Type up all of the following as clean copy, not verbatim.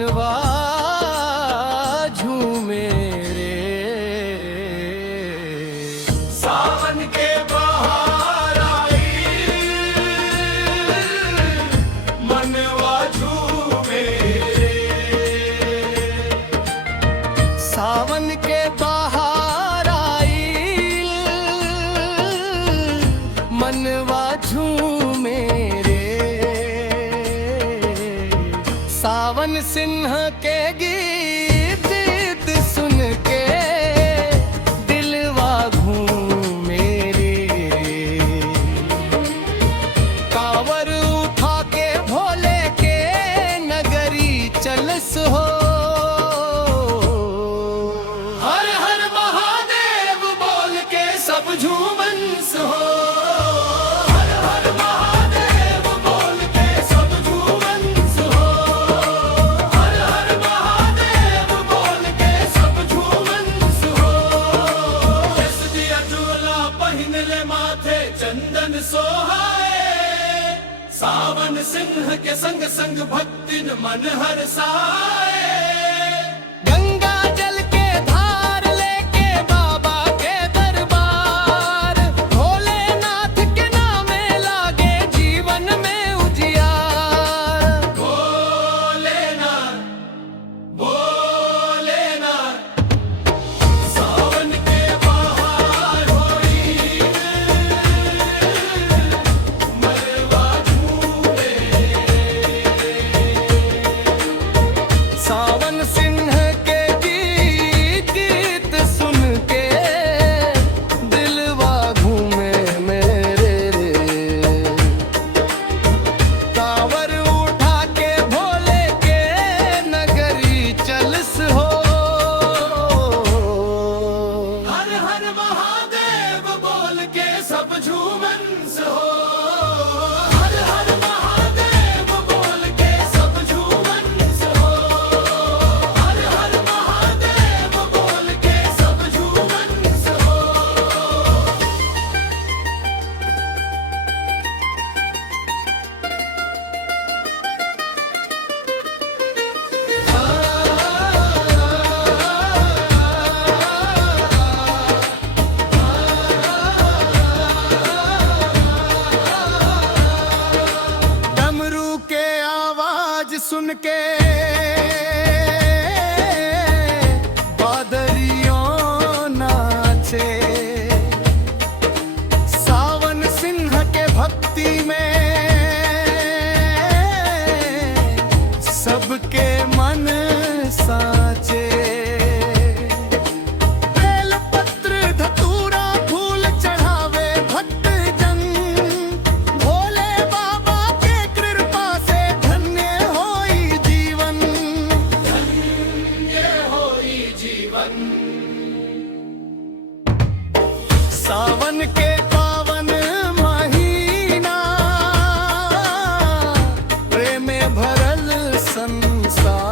मनवा झूमे रे। सावन के बहार आई, मनवा झूमे रे। सावन के बहार आई, मनवा झूमे रे। सावन सिन्हा के गीत सुन के दिलवा घूमे रे। कांवर उठा के भोले के नगरी चलस हो। हर हर महादेव बोल के सब झूमन्स हो। चंदन सोहाए सावन सिंह के संग संग भक्तिन मन हरसाए। गंगा जल के धार लेके बाबा के दरबार, भोलेनाथ के नामे लागे जीवन में उजियार। भोलेनाथ भोलेनाथ सावन के बहार होई, सावन सिंह के गीत सुन के दिलवा घूमे मेरे रे। कांवर उठा के भोले के नगरी चलस हो। हर हर महादेव बोल के सब झूमन्स हो। सुन के बादरियों नाचे, सावन सिंह के भक्ति में सबके मन साचे। बेलपत्र धतूरा फूल चढ़ावे भक्त जन, भोले बाबा के कृपा से धन्य सावन के पावन महीना, प्रेम में भरल संसार।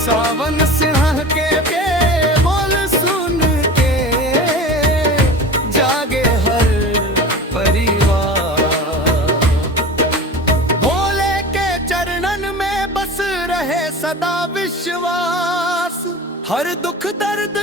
सावन सिंह के बोल सुन के जागे हर परिवार। भोले के चरणन में बस रहे सदा विश्वास, हर दुख दर्द